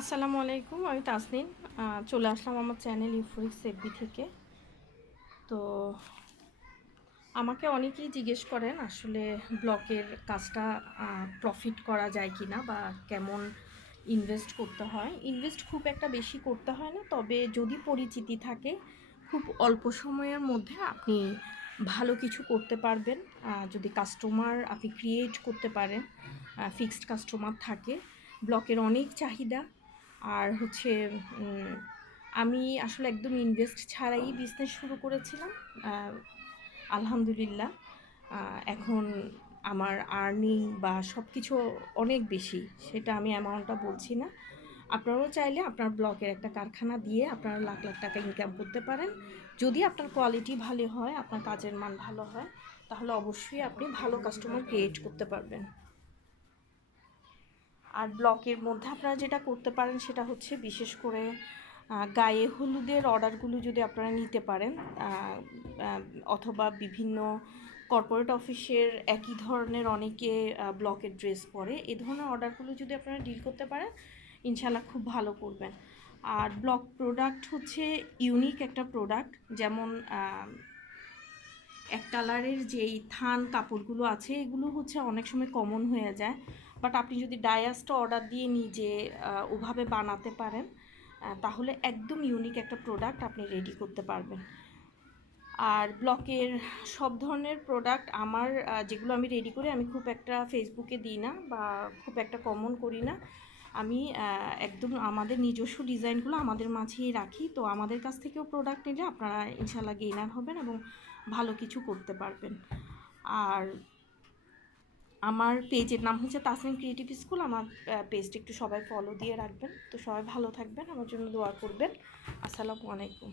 আসসালামু আলাইকুম, আমি তাসনিন চলে আসলাম আমার চ্যানেল ইউফোরিক্স এফবি থেকে। তো আমাকে অনেকেই জিজ্ঞেস করেন আসলে ব্লকের কাজটা প্রফিট করা যায় কি না বা কেমন ইনভেস্ট করতে হয়। ইনভেস্ট খুব একটা বেশি করতে হয় না, তবে যদি পরিচিতি থাকে, খুব অল্প সময়ের মধ্যে আপনি ভালো কিছু করতে পারবেন। যদি কাস্টমার আপনি ক্রিয়েট করতে পারেন ফিক্সড কাস্টমার থাকে, ব্লকের অনেক চাহিদা আর হচ্ছে আমি আসলে একদম ইনভেস্ট ছাড়াই বিজনেস শুরু করেছিলাম। আলহামদুলিল্লাহ। এখন আমার আর্নিং বা সব কিছু অনেক বেশি, সেটা আমি অ্যামাউন্টটা বলছি না। আপনারাও চাইলে আপনার ব্লকের একটা কারখানা দিয়ে আপনারা লাখ লাখ টাকা ইনকাম করতে পারেন। যদি আপনার কোয়ালিটি ভালো হয়, আপনার কাজের মান ভালো হয়, তাহলে অবশ্যই আপনি ভালো কাস্টমার ক্রিয়েট করতে পারবেন। আর ব্লকের মধ্যে আপনারা যেটা করতে পারেন সেটা হচ্ছে বিশেষ করে গায়ে হলুদের অর্ডারগুলো যদি আপনারা নিতে পারেন অথবা বিভিন্ন কর্পোরেট অফিসের একই ধরনের অনেকে ব্লকের ড্রেস পরে, এ ধরনের অর্ডারগুলো যদি আপনারা ডিল করতে পারেন ইনশাল্লাহ খুব ভালো করবেন। আর ব্লক প্রোডাক্ট হচ্ছে ইউনিক একটা প্রোডাক্ট, যেমন এক কালারের যেই থান কাপড়গুলো আছে, এগুলো হচ্ছে অনেক সময় কমন হয়ে যায়। বাট আপনি যদি ডায়াসটা অর্ডার দিয়ে নিজে ওভাবে বানাতে পারেন তাহলে একদম ইউনিক একটা প্রোডাক্ট আপনি রেডি করতে পারবেন। আর ব্লকের সব ধরনের প্রোডাক্ট আমার যেগুলো আমি রেডি করি, আমি খুব একটা ফেসবুকে দিই না বা খুব একটা কমন করি না। আমি একদম আমাদের নিজস্ব ডিজাইনগুলো আমাদের মাঝেই রাখি। তো আমাদের কাছ থেকেও প্রোডাক্ট নিলে আপনারা ইনশাল্লাহ গেইনার হবেন এবং ভালো কিছু করতে পারবেন। আর আমার পেজের নাম হচ্ছে তাসনিম ক্রিয়েটিভ স্কুল আমার পেজটা একটু সবাই ফলো দিয়ে রাখবেন। তো সবাই ভালো থাকবেন। আমার জন্য দোয়া করবেন। আসসালামু আলাইকুম।